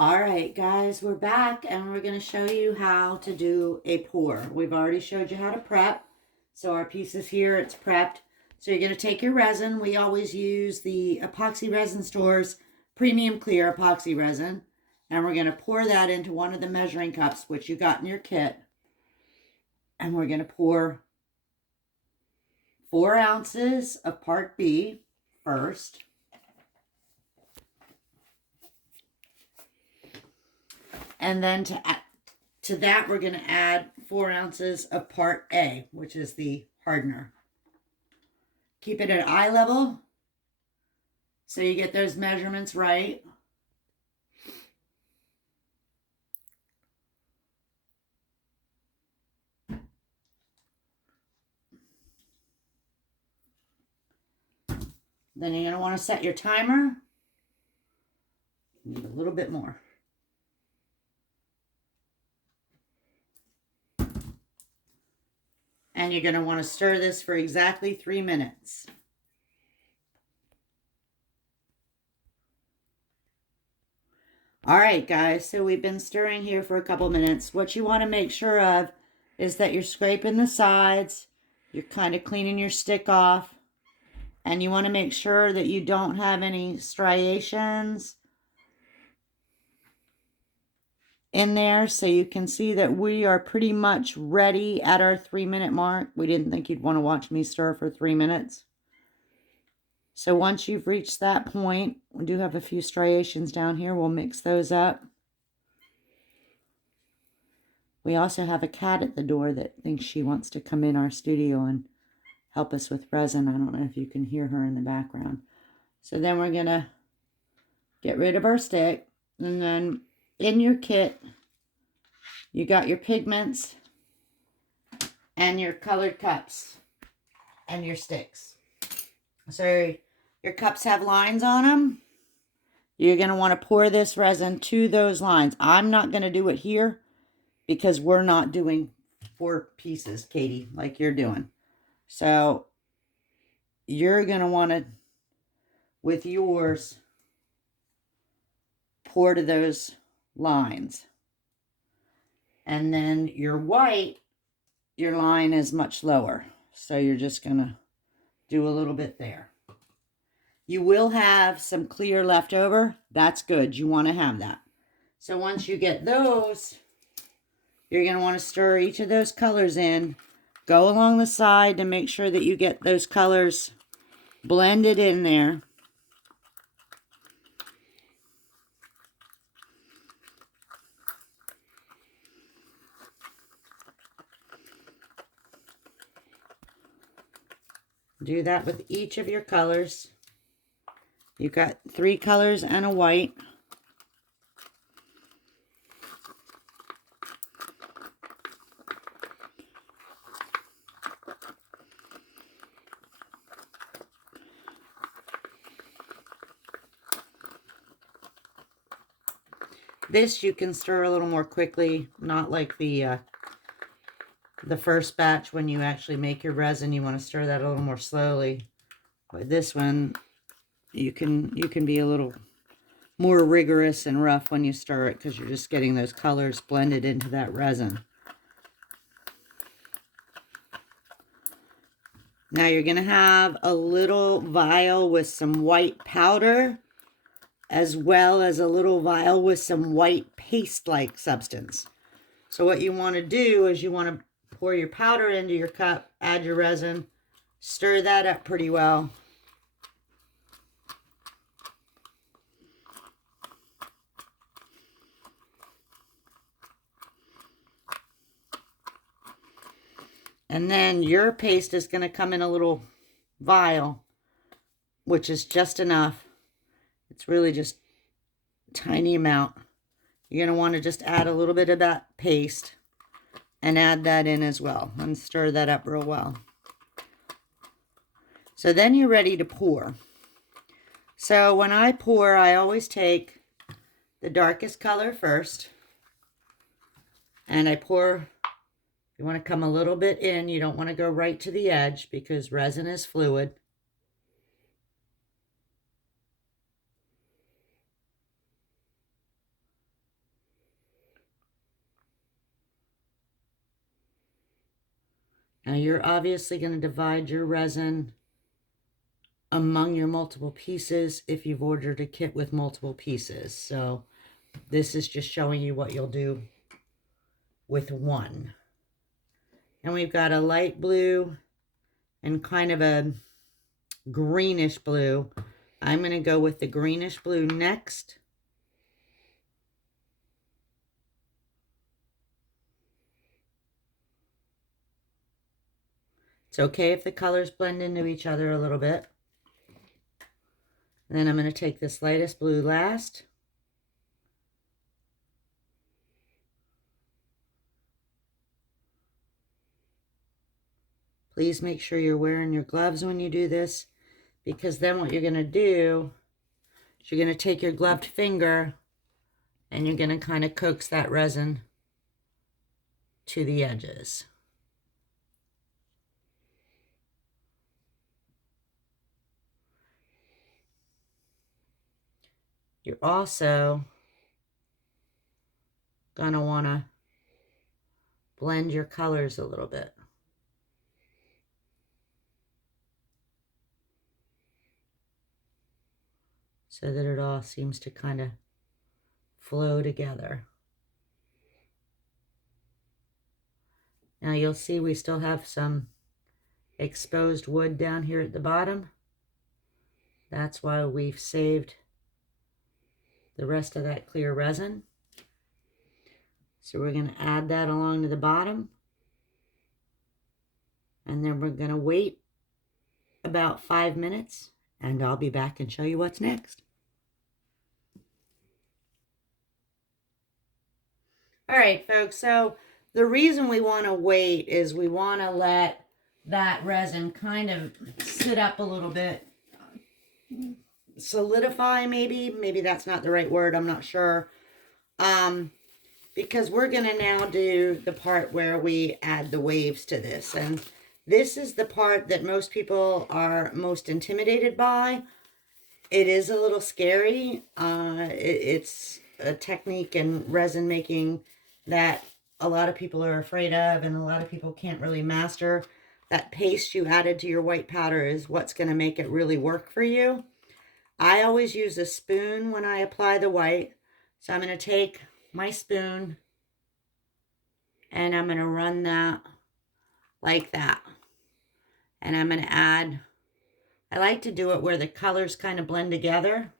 All right, guys, we're back and we're going to show you how to do a pour. We've already showed you how to prep. So our piece is here, it's prepped. So you're going to take your resin. We always use the Epoxy Resin Store's Premium Clear Epoxy Resin. And we're going to pour that into one of the measuring cups, which you got in your kit. And we're going to pour 4 ounces of Part B first. And then to that, we're going to add 4 ounces of Part A, which is the hardener. Keep it at eye level so you get those measurements right. Then you're going to want to set your timer. Need a little bit more. And you're going to want to stir this for exactly 3 minutes. All right, guys, so we've been stirring here for a couple minutes. What you want to make sure of is that you're scraping the sides. You're kind of cleaning your stick off. And you want to make sure that you don't have any striations in there, so you can see that we are pretty much ready at our 3-minute mark. We didn't think you'd want to watch me stir for 3 minutes. So once you've reached that point, we do have a few striations down here. We'll mix those up. We also have a cat at the door that thinks she wants to come in our studio and help us with resin. I don't know if you can hear her in the background. So then we're going to get rid of our stick. And then in your kit, you got your pigments and your colored cups and your sticks. So your cups have lines on them. You're going to want to pour this resin to those lines. I'm not going to do it here because we're not doing 4 pieces, Katie, like you're doing. So you're going to want to, with yours, pour to those lines. And then your white, your line is much lower. So you're just going to do a little bit there. You will have some clear left over. That's good. You want to have that. So once you get those, you're going to want to stir each of those colors in. Go along the side to make sure that you get those colors blended in there. Do that with each of your colors. You've got 3 colors and a white. This you can stir a little more quickly, not like the first batch when you actually make your resin. You want to stir that a little more slowly. But this one, you can be a little more rigorous and rough when you stir it because you're just getting those colors blended into that resin. Now you're going to have a little vial with some white powder, as well as a little vial with some white paste-like substance. So what you want to do is you want to pour your powder into your cup, add your resin, stir that up pretty well. And then your paste is going to come in a little vial, which is just enough. It's really just a tiny amount. You're going to want to just add a little bit of that paste and add that in as well and stir that up real well. So then you're ready to pour. So when I pour, I always take the darkest color first and I pour. You want to come a little bit in. You don't want to go right to the edge because resin is fluid. Now you're obviously going to divide your resin among your multiple pieces if you've ordered a kit with multiple pieces. So this is just showing you what you'll do with one. And we've got a light blue and kind of a greenish blue. I'm going to go with the greenish blue next. It's okay if the colors blend into each other a little bit. And then I'm going to take this lightest blue last. Please make sure you're wearing your gloves when you do this, because then what you're going to do is you're going to take your gloved finger and you're going to kind of coax that resin to the edges. You're also going to want to blend your colors a little bit. So that it all seems to kind of flow together. Now you'll see we still have some exposed wood down here at the bottom. That's why we've saved the rest of that clear resin. So we're going to add that along to the bottom. And then we're going to wait about 5 minutes, and I'll be back and show you what's next. All right, folks, so the reason we want to wait is we want to let that resin kind of sit up a little bit. Solidify, maybe that's not the right word, I'm not sure. Because we're going to now do the part where we add the waves to this. And this is the part that most people are most intimidated by. It is a little scary. It's a technique in resin making that a lot of people are afraid of, and a lot of people can't really master. That paste you added to your white powder is what's going to make it really work for you. I always use a spoon when I apply the white. So I'm going to take my spoon and I'm going to run that like that. And I'm going to add, I like to do it where the colors kind of blend together.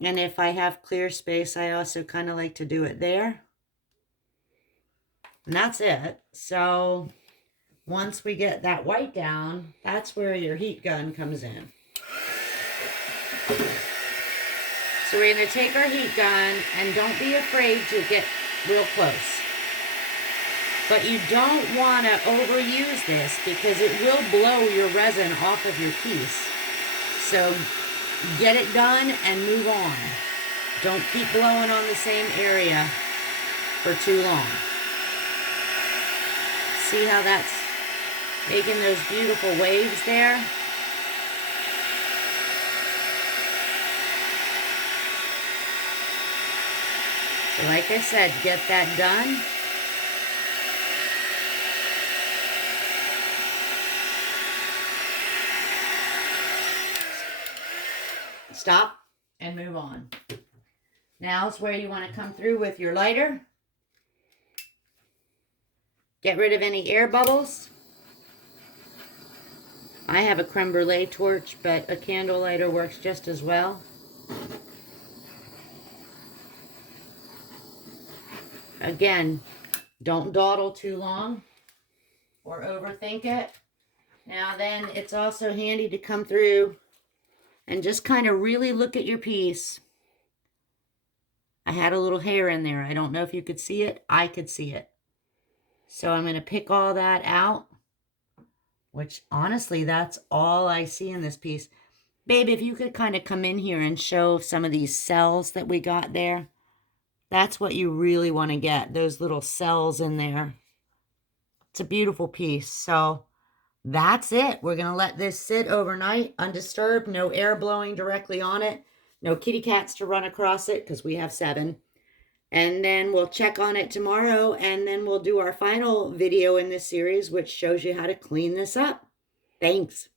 And if I have clear space, I also kind of like to do it there. And that's it. So once we get that white down, that's where your heat gun comes in. So we're going to take our heat gun, and don't be afraid to get real close. But you don't want to overuse this because it will blow your resin off of your piece. So get it done and move on. Don't keep blowing on the same area for too long. See how that's making those beautiful waves there? So like I said, get that done. Stop and move on. Now is where you want to come through with your lighter. Get rid of any air bubbles. I have a creme brulee torch, but a candle lighter works just as well. Again, don't dawdle too long or overthink it. Now then, it's also handy to come through and just kind of really look at your piece. I had a little hair in there. I don't know if you could see it. I could see it. So I'm going to pick all that out, which honestly, that's all I see in this piece. Babe, if you could kind of come in here and show some of these cells that we got there. That's what you really want to get, those little cells in there. It's a beautiful piece. So that's it. We're going to let this sit overnight undisturbed, no air blowing directly on it, no kitty cats to run across it because we have 7. And then we'll check on it tomorrow, and then we'll do our final video in this series, which shows you how to clean this up. Thanks.